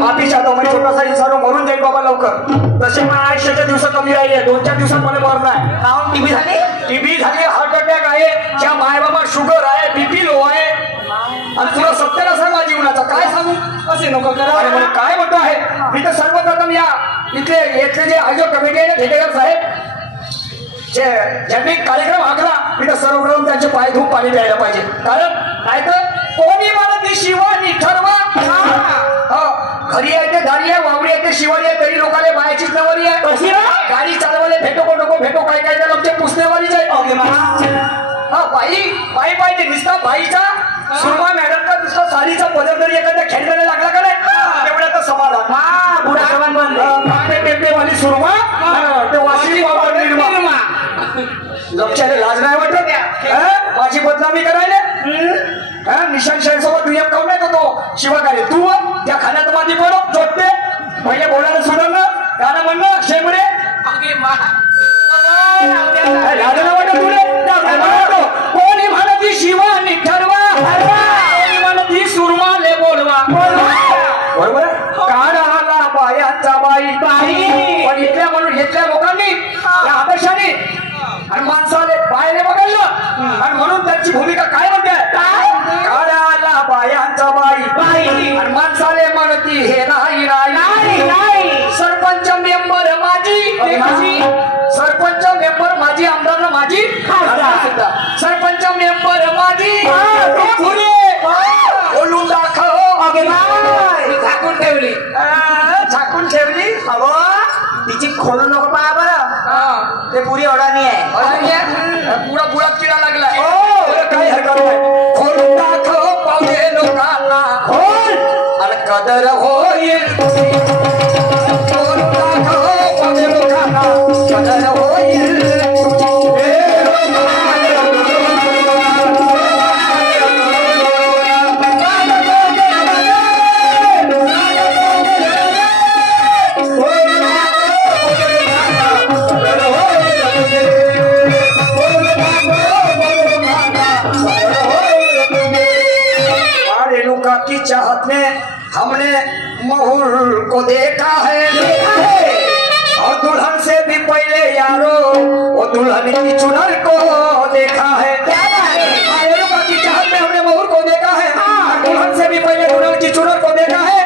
माफी चाहता हूँ, मैं छोटा सा इंसान हूँ, मरून जाईल बाबा लवकर. तसे पण आयुष्याच्या दिवस कमी राहिले, 2-4 दिवसात मला मरण आहे. नाव टीबी झाली, हार्ट अटॅक आहे, ज्या माय बाबा शुगर आहे, बीपी लो आहे, आणि तुला सत्याला सांग माझ्या जीवनाचा काय सांगू. असे नको करा. काय म्हणतो आहे मी तर सर्वप्रथम या इथले जे आयोजक कमिटी आहे ठेकेदार साहेब ज्यांनी कार्यक्रम आखला मी तर सर्वप्रथम त्यांचे पाय धुवून पाणी द्यायला पाहिजे. कारण काय तर कोणी मला शिवानी ठरवा. खरी आहे ते दारी आहे, वावडी आहे ते शिवानी आहे, तरी लोकांना बायाचीच नवरी आहे. गाडी चालवाले भेटो को नको भेटो काय काय आमच्या पुसण्यावालीच आहे. बाई पाहिजे नुसता बाईचा सुरमा मॅडमचा नुसता साडीचा पदर जरी एखाद्या खेळण्याला लागला का नाही तेवढ्या तर समाधान. बुडा समान बनले पेपेवाली सुरमा ते वासिनी निर्मा लक्षाला लाज नाही वाटत माझी बदनामी करायला. निशांत शाहीसोबत दुय्यम काऊन नाही तो शिवाकार्य तू त्या खाण्यात माती पडो जोडते पहिले बोलायला सोडलं गाणं म्हणणं शेमडे लाजला वाटत तुले. कोणी म्हणती शिवानी ठरवा, कोणी म्हणती सुरमाले बोलवा. बरोबर काढाला बायांचा बाई पण इथल्या लोकांनी या आदर्शाने आणि माणसाले बायले बघायला आणि म्हणून त्यांची भूमिका काय म्हणते काढाला बायांचा बाई आणि माणसाले म्हणती हे नाही नाही. सरपंच मेंबर माझी सरपंच मेंबर माझी आमदार माझी सरपंच मेंबर माझी बोलून दाखव. झाकून ठेवली हवं तिची खोलू नको पहा बरं ते पुरी अडाणी आहे. पुरा पुरा किडा लागला. काही हरकत नाही. खोलून दाखव पावले लोकांना खोल आणि कदर होईल. खोलून दाखव पावले लोकांना कदर होईल. की चाहत में हमने महूर को देखा है और दुल्हन से भी पहले यारो वो दुल्हन की चुनर को देखा है. की चाहत में हमने महूर को देखा है और दुल्हन से भी पहले दुल्हन की चुनर को देखा है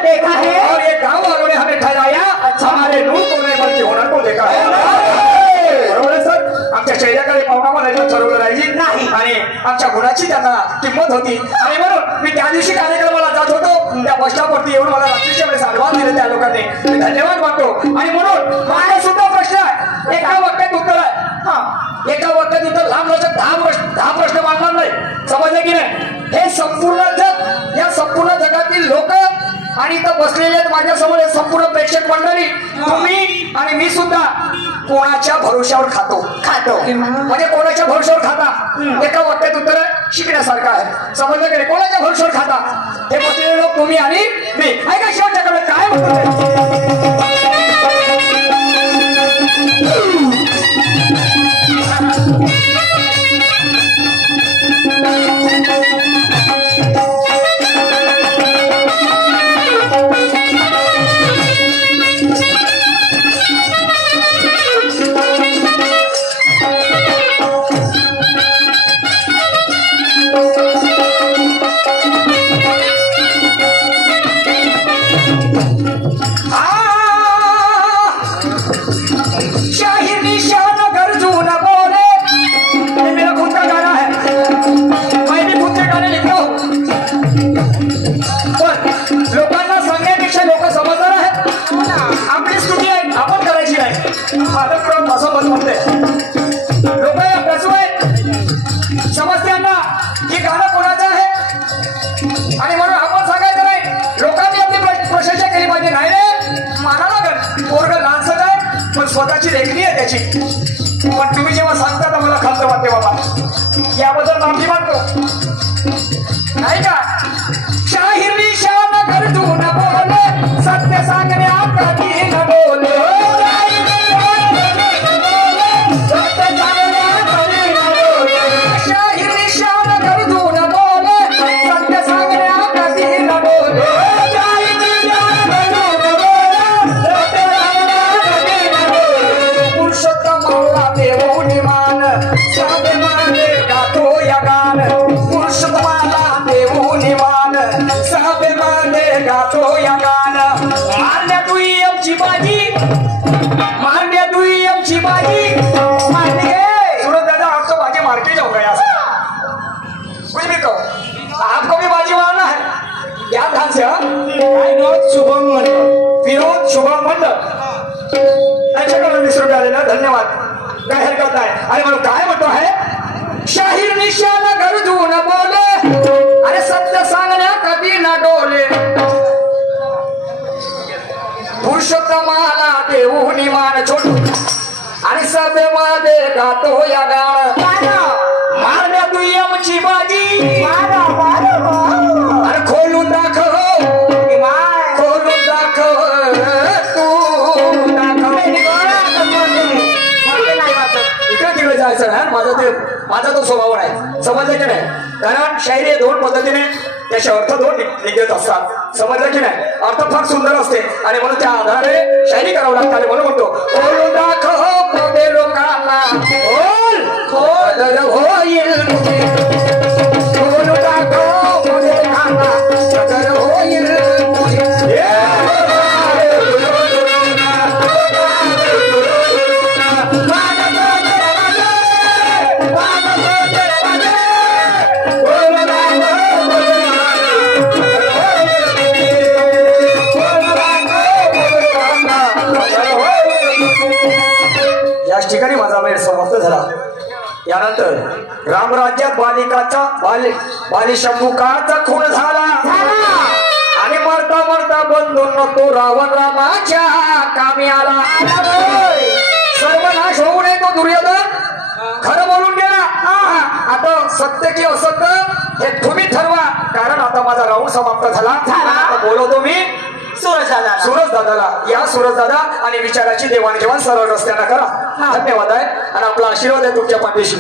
और ये गाँव वालों ने हमें ठहराया हमारे नूर को नहीं बल्कि हुनर को देखा है. बरोबर आहे सर. आमच्या चेहऱ्याकडे पाहुणा म्हणायचं ठरवलं राहिली नाही आणि आमच्या गुणाची त्यांना किंमत होती आणि म्हणून मी त्या दिवशी कार्यक्रमाला जात होतो त्या बस स्टॉपवरती येऊन मला रात्रीच्या वेळेस ऍडव्हान्स दिले त्या लोकांनी. मी धन्यवाद मानतो आणि म्हणून माझा सुद्धा प्रश्न आहे एका वाक्यात उत्तर आहे. एका वाक्यात उत्तर लांब लचक 10 प्रश्न मागणार नाही. समजले की नाही. हे संपूर्ण जग या संपूर्ण जगातील लोक आणि इथं बसलेले माझ्या समोर संपूर्ण प्रेक्षक मंडळी तुम्ही आणि मी सुद्धा कोणाच्या भरोश्यावर खातो म्हणजे कोणाच्या भरोश्यावर खाता. एका वाक्यात उत्तर शिकण्यासारखं आहे. समजलं की नाही. कोणाच्या भरोश्यावर खाता हे बसलेले लोक तुम्ही आणि मी. ऐका शेवटच्याकडे काय म्हणतो आणि म्हणून आपण सांगायचं नाही लोकांनी आपली प्रशंसा केली पाहिजे. नाही रे माना लागल पोरग लहानसं काय पण स्वतःची लेखणी आहे त्याची. पण तुम्ही जेव्हा सांगता तर मला खातं वाटते बाबा, याबद्दल माफी मागतो. नाही का शाहीर निशान करतू न बोले सत्य सांगण्या कधी न बोले शाहीर निशान करतू न बोले सत्य सांगण्या कधी न बोले पुरुषोत्तमाला देऊन मान स्वाभिमाने गातो या गान. पुरुषोत्तमाला देऊन मान स्वाभिमाने गातो या गान. मारण्या दुय्यमची बाजी, मारण्या दुय्यमची बाजी मारणे सूरज दादा आपको बाजी मार के जाऊंगा यहाँ से. कुछ भी कहो आपको भी बाजी मारना है. क्या ध्यान से विनोद शुभम मंडल, विनोद शुभम मंडल त्याच्याकडे 20 रुपये आलेला धन्यवाद. काय हरकत नाही. आणि म्हणून काय म्हणतो आहे शाहीर निशान गरजू न बोले अरे सत्य सांगण्या कधी न डोले. पुरुषोत्तमाला देऊन मान छोटू आणि सभेमध्ये गातो या गाण. मारण्या दुय्यमची बाजी अरे खोलून दाखव खोलून दाखव तू दाखव. इकडे तिकडे जायचं नाही. माझा तो स्वभाव आहे समजलं की नाही. कारण शायरी दोन पद्धतीने त्याचे अर्थ दोन निघत असतात समजलं की नाही. अर्थ फार सुंदर असते आणि म्हणून त्या आधारे शायरी करावं लागतं. आणि म्हणून म्हणतो खोलून दाखव मोठे लोकांना होईल खोलून दाखव मोठे लोकांना होईल. याच ठिकाणी माझा वेळ समाप्त झाला. यानंतर रामराज्यात बालिशंभुकाचा खून झाला आणि मरता मरता बंधून नको रावण रामाच्या कामी आला. सर्वनाश होऊ नये तो दुर्योधन खरं बोलून गेला. आता सत्य की असत्य हे तुम्ही ठरवा. कारण आता माझा राऊंड समाप्त झाला. बोलवतो मी सूरज दादाला. या सूरज दादा आणि विचाराची देवाणघेवाण सरळ रस्त्याला करा. धन्यवाद आहे आणि आपला आशीर्वाद आहे तुमच्या पाठीशी.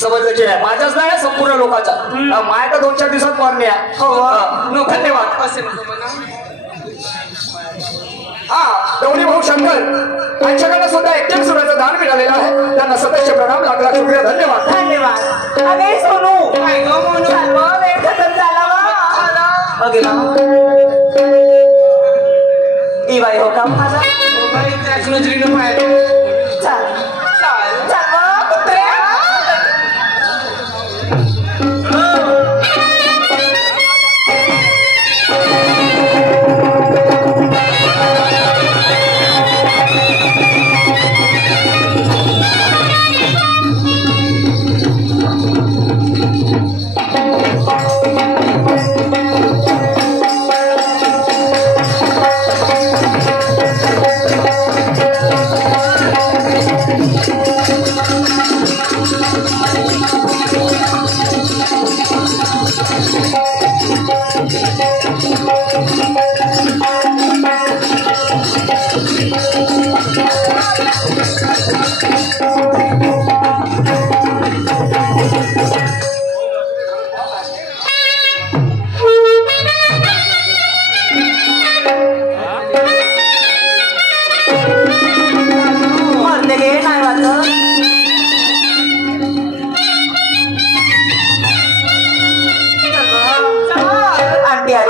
समजलं की नाही. माझ्याच नाही संपूर्ण लोकांचा. माय तर 2-4 दिवसात मारणे आहे. धन्यवाद. गौरी भाऊ शंकर यांच्याकडे सुद्धा 81 सुराचं दान मिळालेलं आहे. त्यांना सदैश प्रणाम. लाख लाख रुपये धन्यवाद. धन्यवाद. अरे सोनू वेळ खतम झाला ई बाई हो का माझा नजरीनं पाहिजे. चाल चाल चाल कुत्रे. Biar